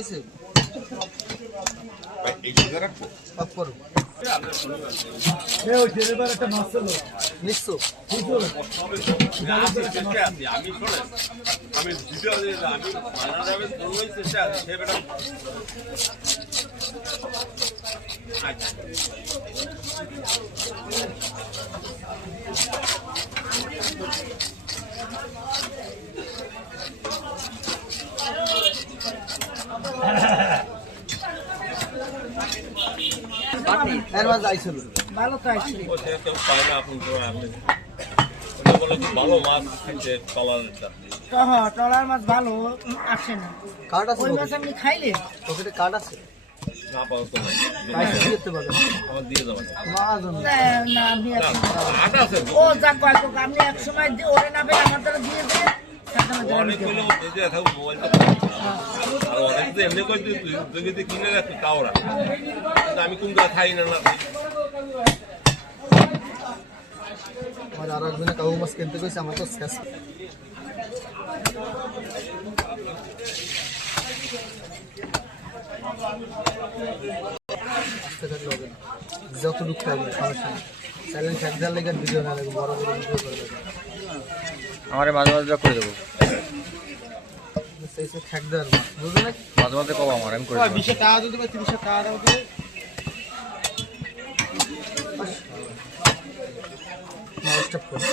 হয়েছে এই জায়গা রাখবো সব করো একটা মাছ ছিল নিশ্চয় আমি ভিডিও আমি মানা যাবে ওই চেষ্টা আছে সে বেটা ভালো তো আইছিল পায় না আপনি ভালো মাছ কিনতে টলারটা টলার মাছ ভালো আসে না কার্ড আছে ওই মাছ আপনি খাইলে পকেটে কার্ড আছে না পাওয়া তো নাই পয়সা দিতে পারবেন আমার দিয়ে যাবেন মাছ না আপনি আটা আছে ও যাক আপনি এক সময় দিয়ে ওরে না পেলে আমার দ্বারা দিয়ে দিয়ে অনেক হইলেও যদি থাকবো মোবাইলটা আর অনেক তো এমনি করে যদি কিনে রাখতো তাওরা কিন্তু আমি কোন খাই না আমার আর একজনে কাউ মাছ কিনতে গেছে আমার তো শেষ যতটুকু খাইবে সমস্যা নেই চ্যালেঞ্জ এক দেওয়ার লেগে ভিডিও না লাগবে বড় বড় ভিডিও করবে আমার মাঝে মাঝে করে দেবো সেই সব খ্যাক দেওয়ার বুঝলে না মাঝে মাঝে কব আমার আমি করে দেবো 20 টাকা যদি বা 30 টাকা দিবে না স্টপ করো